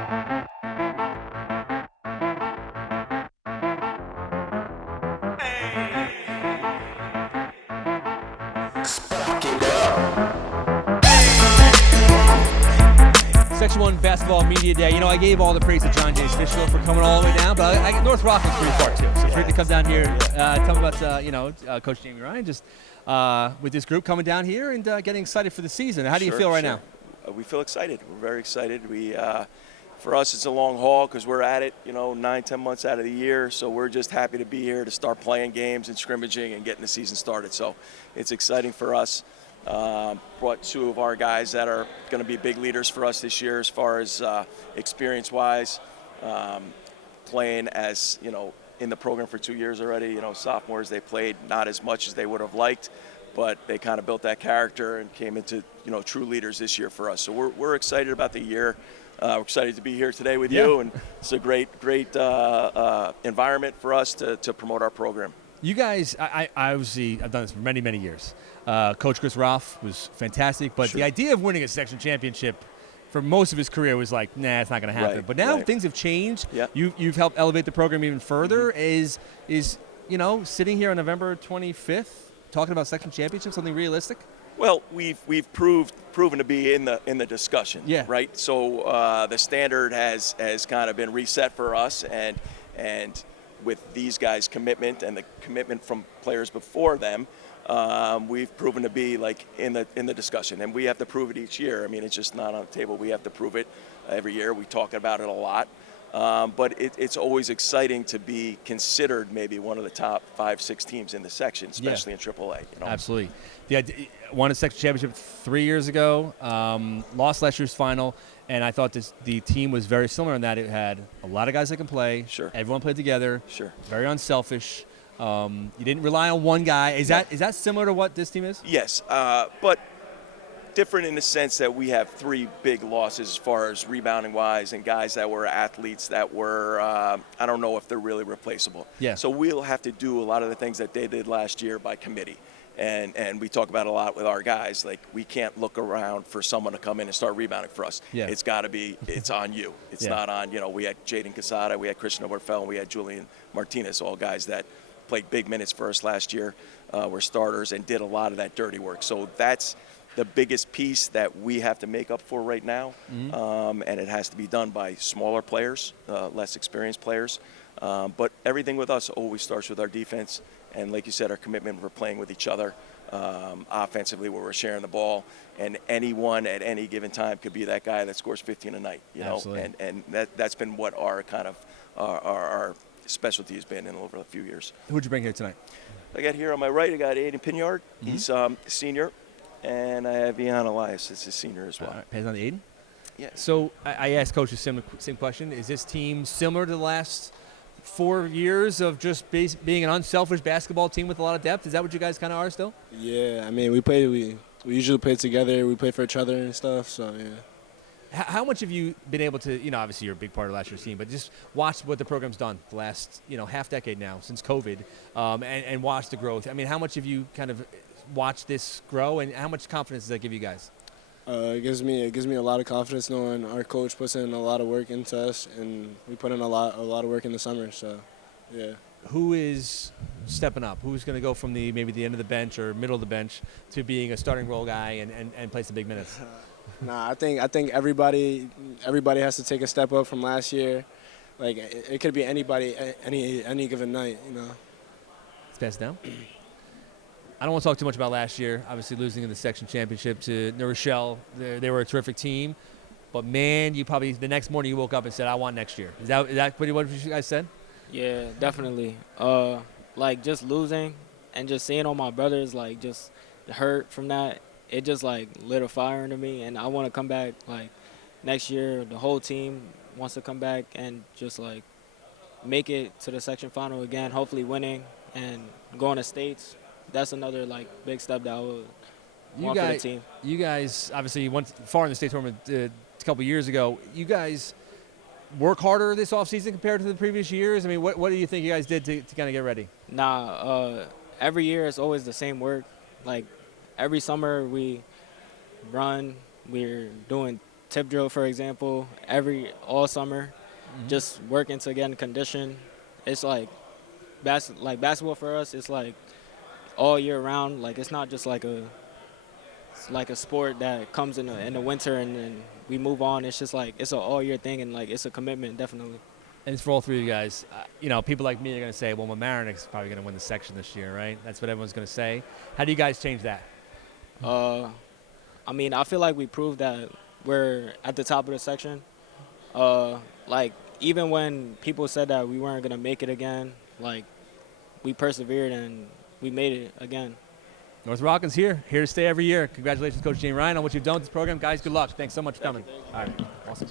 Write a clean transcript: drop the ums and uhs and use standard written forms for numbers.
Section 1 Basketball Media Day. You know, I gave all the praise to John J. Fishkill for coming all the way down, but North Rockland's pretty far too. So for you to come down here, tell me about, Coach Jamie Ryan, just with this group coming down here and getting excited for the season. How do you feel right now? We feel excited. We're very excited. For us, it's a long haul because we're at it, 9-10 months out of the year. So we're just happy to be here to start playing games and scrimmaging and getting the season started. So it's exciting for us. Brought two of our guys that are going to be big leaders for us this year as far as experience-wise, playing as, in the program for 2 years already. Sophomores, they played not as much as they would have liked, but they kind of built that character and came into, true leaders this year for us. So we're excited about the year. We're excited to be here today with you, and it's a great environment for us to promote our program. You guys, I obviously, I've done this for many, many years. Coach Chris Roth was fantastic, but the idea of winning a section championship for most of his career was like, nah, it's not going to happen. But now things have changed. Yeah. You've helped elevate the program even further. Is sitting here on November 25th talking about section championship something realistic? Well, we've proven to be in the discussion. Yeah. Right. So the standard has kind of been reset for us, and with these guys' commitment and the commitment from players before them, we've proven to be like in the discussion, and we have to prove it each year. I mean, it's just not on the table. We have to prove it every year. We talk about it a lot, but it's always exciting to be considered maybe one of the top 5-6 teams in the section, especially in AAA. Absolutely. The idea, won a section championship 3 years ago, lost last year's final. And I thought the team was very similar in that it had a lot of guys that can play. Sure. Everyone played together. Sure. Very Very unselfish. You didn't rely on one guy. Is that similar to what this team is? Yes, but different in the sense that we have 3 big losses as far as rebounding wise, and guys that were athletes that were I don't know if they're really replaceable. Yeah. So we'll have to do a lot of the things that they did last year by committee. And we talk about it a lot with our guys. Like, we can't look around for someone to come in and start rebounding for us. Yeah. It's got to be, it's on you. It's not on, we had Jaden Casada, we had Christian Oberfell, and we had Julian Martinez, all guys that played big minutes for us last year, were starters and did a lot of that dirty work. So that's the biggest piece that we have to make up for right now. And it has to be done by smaller players, less experienced players. But everything with us always starts with our defense. And like you said, our commitment, we're playing with each other offensively, where we're sharing the ball, and anyone at any given time could be that guy that scores 15 a night. Absolutely. And that's been what our kind of our specialty has been in over a few years. Who'd you bring here tonight? I got here on my right, I got Aiden Pinyard. He's a senior, and I have Ian Elias as a senior as well. Pays on Aiden? Yeah. So I asked Coach the same question. Is this team similar to the last 4 years of just being an unselfish basketball team with a lot of depth? Is that what you guys kind of are still? Yeah, I mean, we usually play together. We play for each other and stuff, so yeah. How much have you been able to, obviously you're a big part of last year's team, but just watch what the program's done the last, half decade now since COVID, and watch the growth. I mean, how much have you kind of watched this grow, and how much confidence does that give you guys? It gives me a lot of confidence knowing our coach puts in a lot of work into us, and we put in a lot of work in the summer. So, yeah. Who is stepping up? Who's going to go from maybe the end of the bench or middle of the bench to being a starting role guy and play some big minutes? I think everybody has to take a step up from last year. Like, it could be anybody any given night. Let's pass it down. I don't want to talk too much about last year. Obviously, losing in the section championship to New Rochelle. They were a terrific team. But, man, you probably the next morning you woke up and said, I want next year. Is that pretty much what you guys said? Yeah, definitely. Like, just losing and just seeing all my brothers, like, just hurt from that, it just, like, lit a fire into me. And I want to come back, like, next year. The whole team wants to come back and just, like, make it to the section final again, hopefully winning and going to states. That's another, like, big step that I would want for the team. You guys obviously went far in the state tournament a couple years ago. You guys work harder this offseason compared to the previous years? I mean, what do you think you guys did to kind of get ready? Every year it's always the same work. Like, every summer we run, we're doing tip drill, for example, all summer, just working to get in condition. It's like basketball for us. It's like all year round. Like it's not just like a sport that comes in the winter and then we move on. It's just like it's an all year thing, and like it's a commitment, definitely. And it's for all three of you guys. People like me are going to say, well, Mamaroneck's probably going to win the section this year, right? That's what everyone's going to say. How do you guys change that? I mean, I feel like we proved that we're at the top of the section. Like, even when people said that we weren't going to make it again, like, we persevered and we made it again. North Rockland's here to stay every year. Congratulations, Coach Jamie Ryan, on what you've done with this program. Guys, good luck. Thanks so much for coming. All right, awesome.